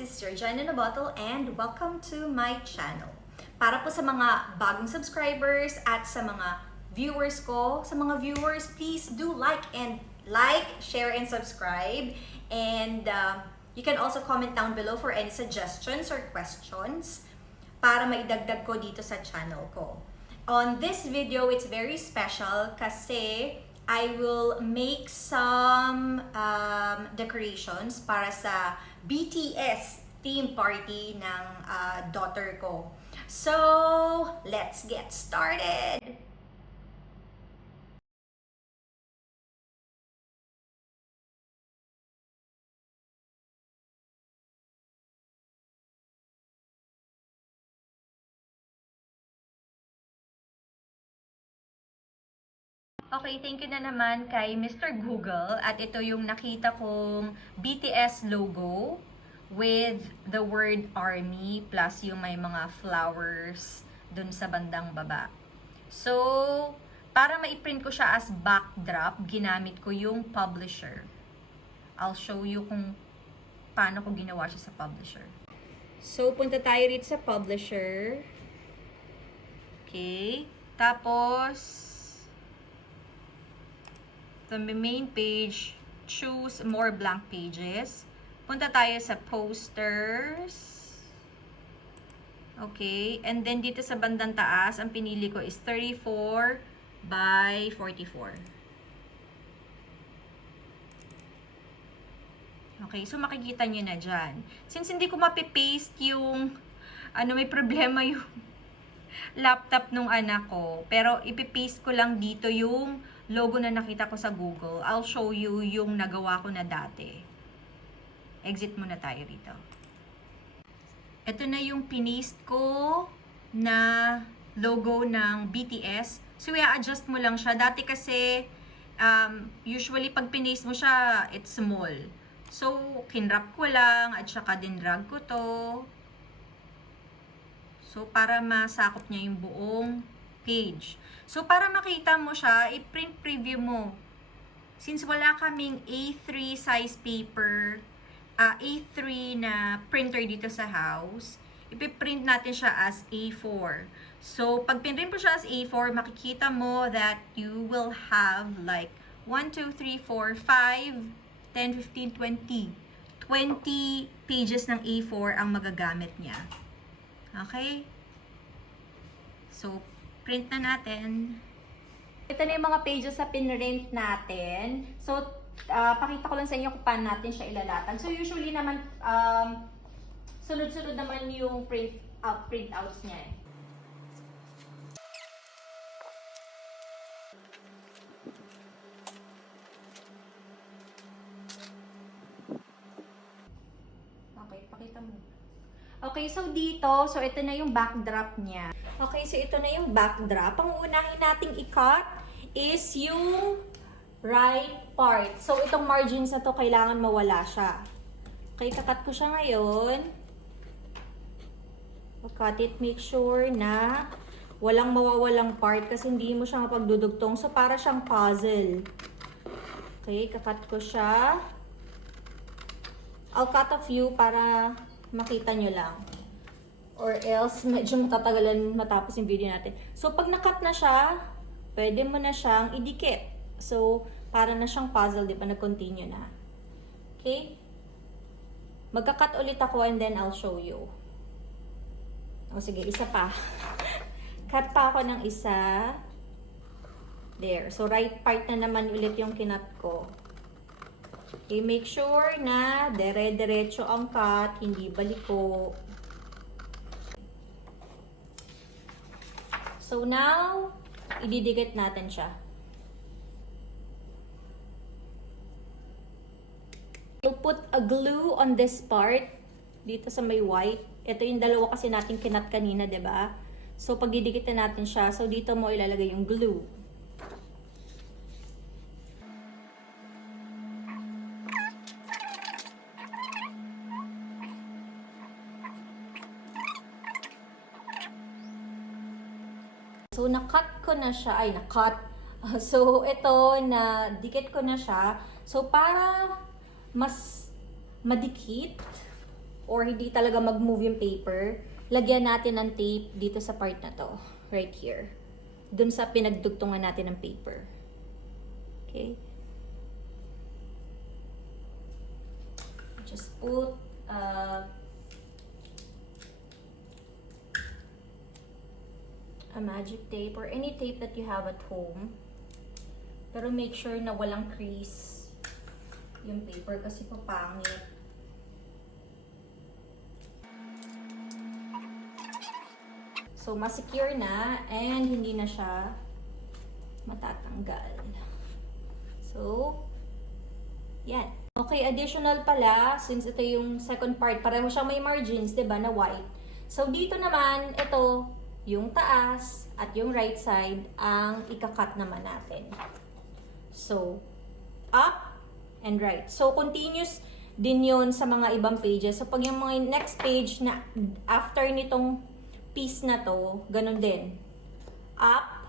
Sister Jen in a Bottle and welcome to my channel. Para po sa mga bagong subscribers at sa mga viewers ko, please do like, share, and subscribe. And you can also comment down below for any suggestions or questions para maidagdag ko dito sa channel ko. On this video, it's very special kasi I will make some decorations para sa BTS theme party ng daughter ko. So, let's get started! Okay, thank you na naman kay Mr. Google at ito yung nakita kong BTS logo with the word ARMY plus yung may mga flowers dun sa bandang baba. So, para ma-print ko siya as backdrop, ginamit ko yung publisher. I'll show you kung paano ko ginawa siya sa publisher. So, punta tayo rito sa publisher. Okay. Tapos, the main page, choose more blank pages. Punta tayo sa posters. Okay. And then dito sa bandang taas, ang pinili ko is 34 by 44. Okay. So, makikita nyo na dyan. Since hindi ko mapipaste yung, may problema yung laptop nung anak ko. Pero, ipipaste ko lang dito yung logo na nakita ko sa Google. I'll show you yung nagawa ko na dati. Exit muna tayo rito. Ito na yung pinost ko na logo ng BTS. So, i-adjust mo lang siya. Dati kasi, usually pag pinost mo siya, it's small. So, kinrap ko lang at saka din drag ko to. So, para masakop niya yung buong page. So, para makita mo siya, i-print preview mo. Since wala kaming A3 size paper, A3 na printer dito sa house, ipiprint natin siya as A4. So, pag pinrint mo siya as A4, makikita mo that you will have like 1, 2, 3, 4, 5, 10, 15, 20. 20 pages ng A4 ang magagamit niya. Okay? So, print na natin. Ito na yung mga pages sa pinrint natin. So, pakita ko lang sa inyo kung paano natin siya ilalatag. So, usually naman, sunod-sunod naman yung printouts niya eh. Okay, pakita mo. Okay, so dito, ito na yung backdrop niya. Okay, so ito na yung backdrop. Ang unahin nating i-cut is yung right part. So, itong margins na to, kailangan mawala siya. Okay, kakat ko siya ngayon. Cut it, make sure na walang mawawalang part kasi hindi mo siya mapagdudugtong. So, para siyang puzzle. Okay, kakat ko siya. I'll cut a few para makita nyo lang. Or else, medyo matatagalan matapos yung video natin. So, pag nakat na siya, pwede mo na siyang idikit. So, para na siyang puzzle, di ba? Nag-continue na. Okay? Magka-cut ulit ako and then I'll show you. O, sige, isa pa. Cut pa ako ng isa. There. So, right part na naman ulit yung kinat ko. Okay, make sure na dire-diretso ang cut, hindi baliko. So now, ididikit natin siya. You'll put a glue on this part, dito sa may white. Ito yung dalawa kasi natin kinat kanina, diba? So, pag didikitin natin siya, so dito mo ilalagay yung glue. So, na-cut ko na siya. Ay, na-cut. So, ito, na-dikit ko na siya. So, para mas madikit or hindi talaga mag-move yung paper, lagyan natin ng tape dito sa part na to. Right here. Dun sa pinagdugtungan natin ng paper. Okay? Just put a magic tape or any tape that you have at home. Pero make sure na walang crease yung paper kasi papangit. So, masecure na and hindi na siya matatanggal. So, yan. Okay, additional pala, since ito yung second part, pareho siyang may margins, diba, na white. So, dito naman, ito, yung taas at yung right side, ang ikakat naman natin. So, up and right. So, continuous din yun sa mga ibang pages. So, pag yung mga next page na after nitong piece na to, ganun din. Up,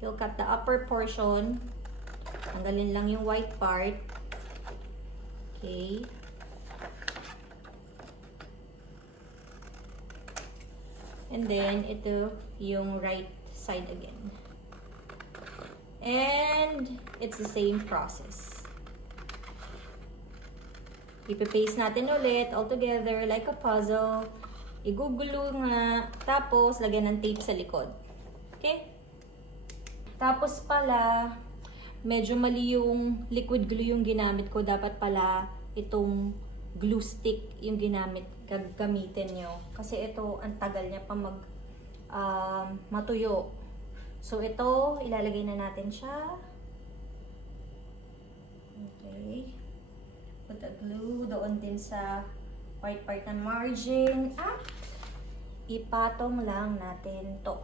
you'll cut the upper portion. Tanggalin lang yung white part. Okay. And then, ito yung right side again. And, it's the same process. Ipipaste natin ulit all together like a puzzle. Igugulo nga. Tapos, lagyan ng tape sa likod. Okay? Tapos pala, medyo mali yung liquid glue yung ginamit ko. Dapat pala itong glue stick yung gagamitin nyo. Kasi ito, ang tagal niya pa matuyo. So, ito, ilalagay na natin siya. Okay. Put the glue doon din sa white part ng margin. At ipatong lang natin to.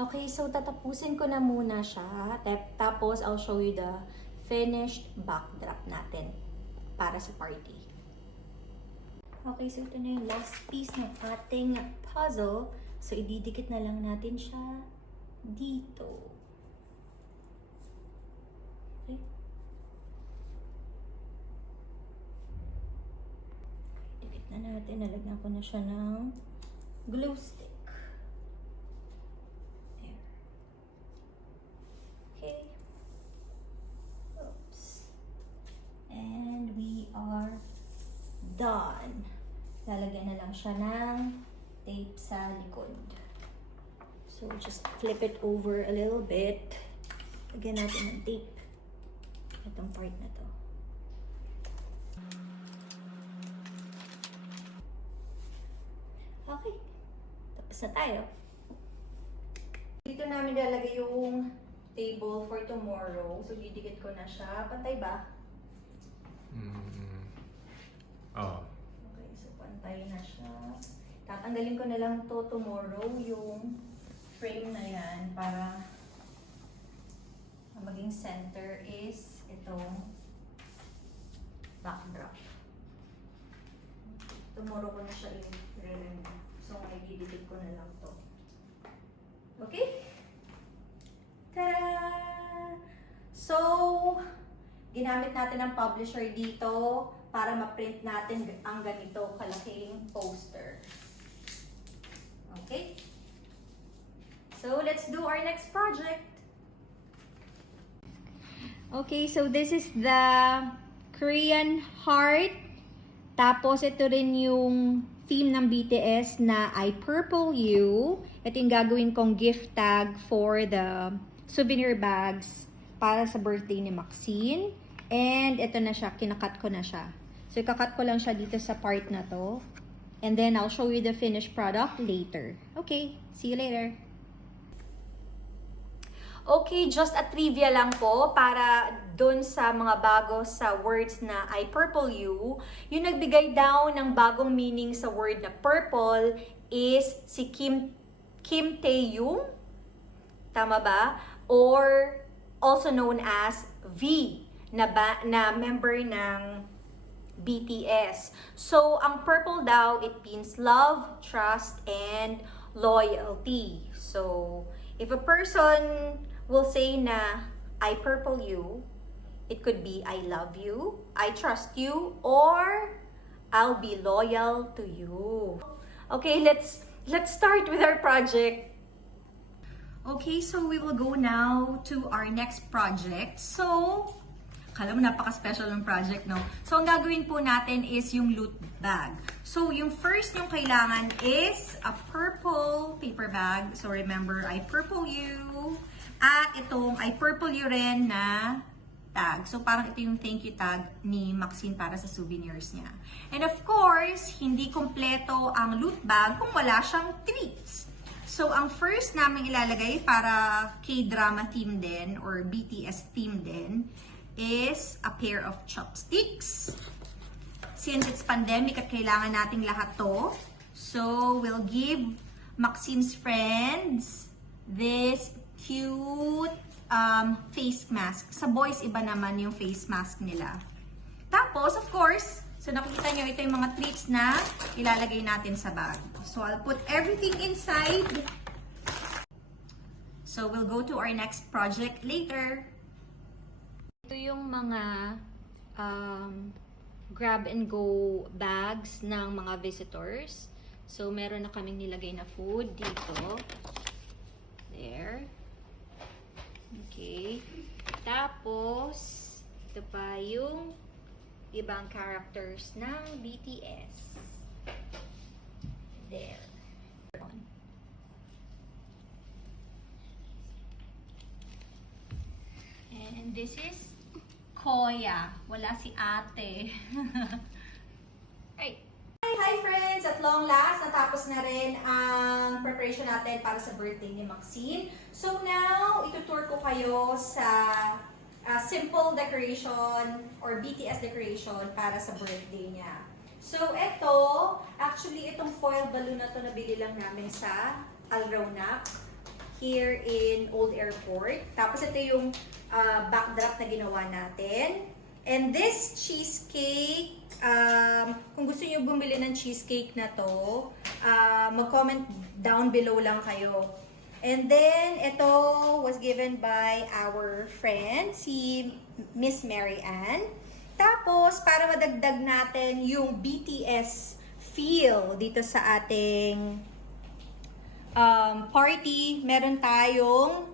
Okay, so tatapusin ko na muna siya. Tapos, I'll show you the finished backdrop natin para sa party. Okay, so ito na yung last piece ng ating puzzle. So, ididikit na lang natin siya dito. Okay. Dikit na natin. Nalagyan ko na siya ng glue stick. Okay. Oops. And we are done. Lalagyan na lang siya ng tape sa likod. So, just flip it over a little bit. Lagyan natin ng tape. Itong part na to. Okay. Tapos na tayo. Dito namin lalagay yung table for tomorrow. So, didikit ko na siya. Pantay ba? Oo. Okay, so pantay na siya. Tatanggalin ko na lang to tomorrow, yung frame na yan, para ang maging center is itong backdrop. Tomorrow ko na siya i-remove. So, may didikit ko na lang to. Okay? Ta-da! So, ginamit natin ang publisher dito para ma-print natin ang ganito kalaking poster. Okay? So, let's do our next project. Okay, so this is the Korean heart. Tapos, ito rin yung theme ng BTS na I Purple You. Ito yung gagawin kong gift tag for the souvenir bags para sa birthday ni Maxine. And ito na siya, kinakat ko na siya. So, ikakat ko lang siya dito sa part na to. And then, I'll show you the finished product later. Okay, see you later. Okay, just a trivia lang po para dun sa mga bago sa words na I Purple You. Yung nagbigay daw ng bagong meaning sa word na purple is si Kim Tae-young. Tama ba? Or also known as V na member ng BTS. So, ang purple daw, it means love, trust, and loyalty. So, if a person will say na, I purple you, It could be I love you, I trust you, or I'll be loyal to you. Okay, let's start with our project. Okay, so we will go now to our next project. So, kala mo napaka-special ng project, no? So, ang gagawin po natin is yung loot bag. So, yung first yung kailangan is a purple paper bag. So, remember, I purple you. At itong I purple you rin na tag. So, parang ito yung thank you tag ni Maxine para sa souvenirs niya. And of course, hindi kompleto ang loot bag kung wala siyang treats. So, ang first namin ilalagay para K-drama theme din or BTS theme din is a pair of chopsticks. Since it's pandemic at kailangan nating lahat to, so we'll give Maxine's friends this cute face mask. Sa boys, iba naman yung face mask nila. Tapos, of course, so nakikita nyo, ito yung mga treats na ilalagay natin sa bag. So, I'll put everything inside. So, we'll go to our next project later. Ito yung mga grab and go bags ng mga visitors. So, meron na kaming nilagay na food dito. There. Okay. Tapos, ito pa yung ibang characters ng BTS. There. And this is Koya. Wala si ate. Right. Hi friends! At long last, natapos na rin ang preparation natin para sa birthday ni Maxine. So now, itutour ko kayo sa simple decoration or BTS decoration para sa birthday niya. So ito, actually itong foil balloon na to nabili lang namin sa Alronac here in Old Airport. Tapos ito yung backdrop na ginawa natin. And this cheesecake, kung gusto niyo bumili ng cheesecake na to, mag-comment down below lang kayo. And then, ito was given by our friend, si Miss Mary Ann. Tapos, para madagdag natin yung BTS feel dito sa ating party, meron tayong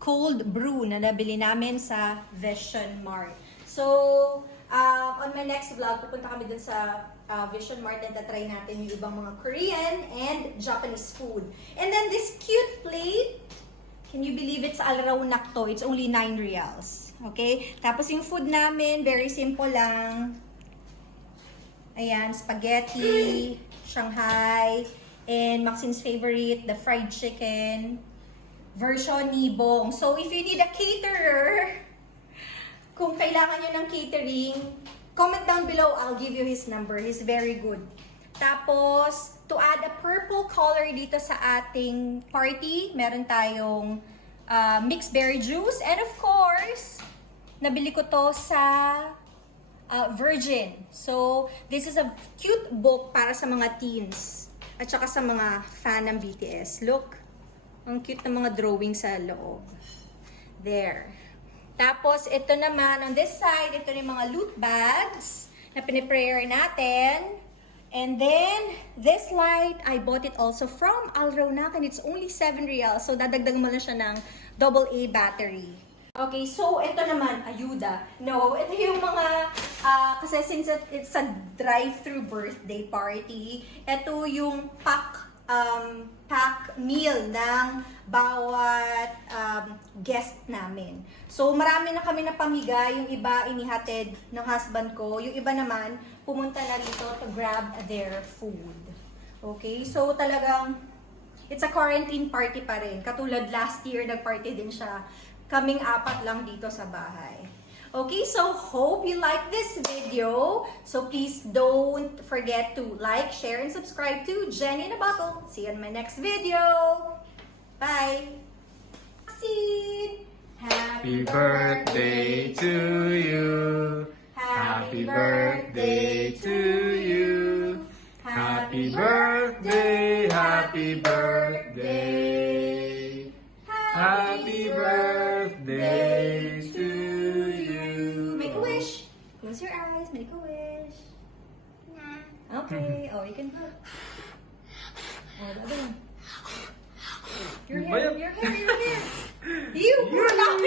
cold brew na nabili namin sa Vision Mart. So, on my next vlog, pupunta kami dun sa Vision Mart and tatry natin yung ibang mga Korean and Japanese food. And then this cute plate, can you believe it's Alronac to? It's only 9 reals. Okay? Tapos yung food namin, very simple lang. Ayan, spaghetti, Shanghai, and Maxine's favorite, the fried chicken, version ni Bong. So, if you need a caterer, kung kailangan nyo ng catering, comment down below. I'll give you his number. He's very good. Tapos, to add a purple color dito sa ating party, meron tayong mixed berry juice. And of course, nabili ko to sa Virgin. So, this is a cute book para sa mga teens. At saka sa mga fan ng BTS. Look, ang cute ng mga drawing sa loob. There. Tapos, ito naman, on this side, ito yung mga loot bags na piniprayer natin. And then, this light, I bought it also from Alronac and it's only 7 reals. So, dadagdag mo na siya ng AA battery. Okay, so, ito naman, ayuda. No, ito yung mga, kasi since it's a drive-thru birthday party, ito yung pack meal ng bawat guest namin. So, marami na kami napamigay. Yung iba inihatid ng husband ko. Yung iba naman, pumunta na rito to grab their food. Okay? So, talagang, it's a quarantine party pa rin. Katulad last year, nag-party din siya. Kaming 4 lang dito sa bahay. Okay, so hope you like this video. So please don't forget to like, share, and subscribe to Jenny in a Bottle. See you in my next video. Bye. Maxine, happy birthday to you. Happy birthday to you. Happy birthday, happy birthday. Happy birthday to you. Make a wish. Okay. Oh, you can go. Oh, the other one. Your hair, your hair, your hair. You were not